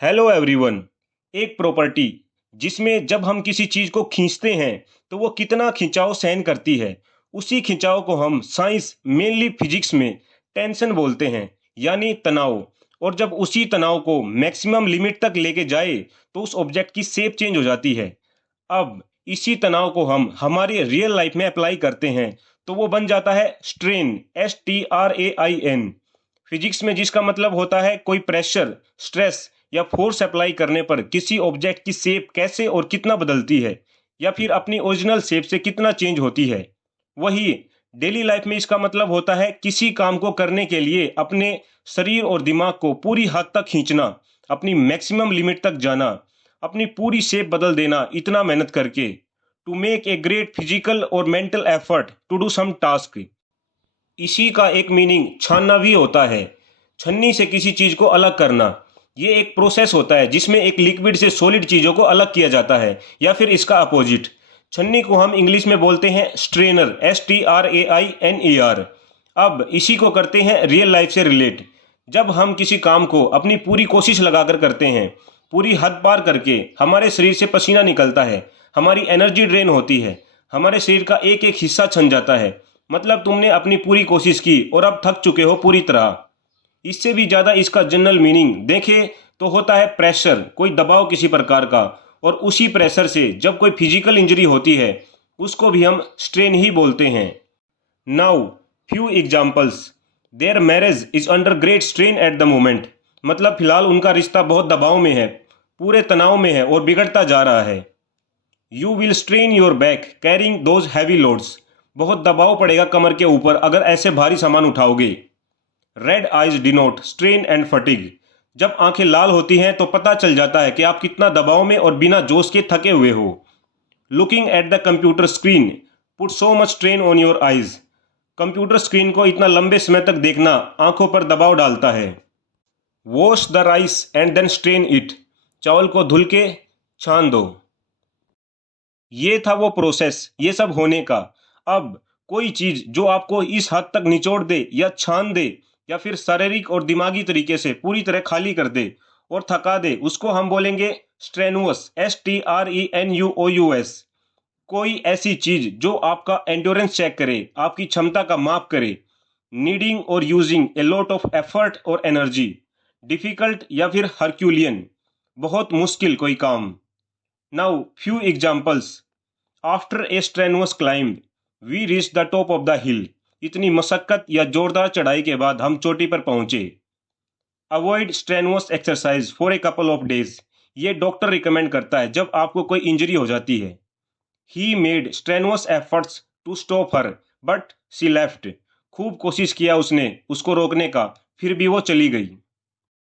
Hello everyone. एक property जिसमें जब हम किसी चीज को खींचते हैं तो वो कितना खिंचाव सहन करती है, उसी खिंचाव को हम साइंस मेनली फिजिक्स में टेंशन बोलते हैं, यानी तनाव। और जब उसी तनाव को मैक्सिमम लिमिट तक लेके जाए तो उस ऑब्जेक्ट की शेप चेंज हो जाती है। अब इसी तनाव को हम हमारी रियल लाइफ में अप्लाई करते हैं तो वो बन जाता है स्ट्रेन, STRAIN। फिजिक्स में जिसका मतलब होता है कोई प्रेशर, स्ट्रेस या फोर्स अप्लाई करने पर किसी ऑब्जेक्ट की शेप कैसे और कितना बदलती है, या फिर अपनी ओरिजिनल शेप से कितना चेंज होती है। वही डेली लाइफ में इसका मतलब होता है किसी काम को करने के लिए अपने शरीर और दिमाग को पूरी हद तक खींचना, अपनी मैक्सिमम लिमिट तक जाना, अपनी पूरी शेप बदल देना इतना मेहनत करके, to make a great physical और mental effort to do some task. इसी का एक मीनिंग छानना भी होता है। छन्नी से किसी चीज को अलग करना, ये एक प्रोसेस होता है जिसमें एक लिक्विड से सॉलिड चीजों को अलग किया जाता है, या फिर इसका अपोजिट। छन्नी को हम इंग्लिश में बोलते हैं स्ट्रेनर, STRAINER। अब इसी को करते हैं रियल लाइफ से रिलेट। जब हम किसी काम को अपनी पूरी कोशिश लगाकर करते हैं, पूरी हद पार करके हमारे शरीर से पसीना निकलता है, हमारी एनर्जी ड्रेन होती है, हमारे शरीर का एक एक हिस्सा छन जाता है, मतलब तुमने अपनी पूरी कोशिश की और अब थक चुके हो पूरी तरह। इससे भी ज़्यादा इसका जनरल मीनिंग देखें तो होता है प्रेशर, कोई दबाव किसी प्रकार का। और उसी प्रेशर से जब कोई फिजिकल इंजरी होती है उसको भी हम स्ट्रेन ही बोलते हैं। Now few examples. There marriage is under great strain at the moment, मतलब फिलहाल उनका रिश्ता बहुत दबाव में है, पूरे तनाव में है और बिगड़ता जा रहा है। You will strain your back carrying those heavy loads, बहुत दबाव पड़ेगा कमर के ऊपर अगर ऐसे भारी सामान उठाओगे। Red eyes denote strain and fatigue, जब आंखें लाल होती हैं तो पता चल जाता है कि आप कितना दबाव में और बिना जोश के थके हुए हो। Looking at the computer screen put so much strain on your eyes, computer screen को इतना लंबे समय तक देखना आंखों पर दबाव डालता है। Wash the rice and then strain it, चावल को धुल के छान दो। ये था वो प्रोसेस, ये सब होने का। अब कोई चीज जो आपको इस हद तक निचोड़ दे या छान दे, या फिर शारीरिक और दिमागी तरीके से पूरी तरह खाली कर दे और थका दे, उसको हम बोलेंगे स्ट्रेनुअस, STRENUOUS। कोई ऐसी चीज जो आपका एंड्योरेंस चेक करे, आपकी क्षमता का माप करे। नीडिंग और using a lot of effort और एनर्जी, डिफिकल्ट या फिर हरक्यूलियन, बहुत मुश्किल कोई काम। Now few examples. After a strenuous climb we reach the top of the hill, इतनी मशक्कत या जोरदार चढ़ाई के बाद हम चोटी पर पहुंचे। Avoid strenuous exercise for a couple of days, ये डॉक्टर रिकमेंड करता है जब आपको कोई इंजरी हो जाती है। He made strenuous efforts to stop her but she left, खूब कोशिश किया उसने उसको रोकने का, फिर भी वो चली गई।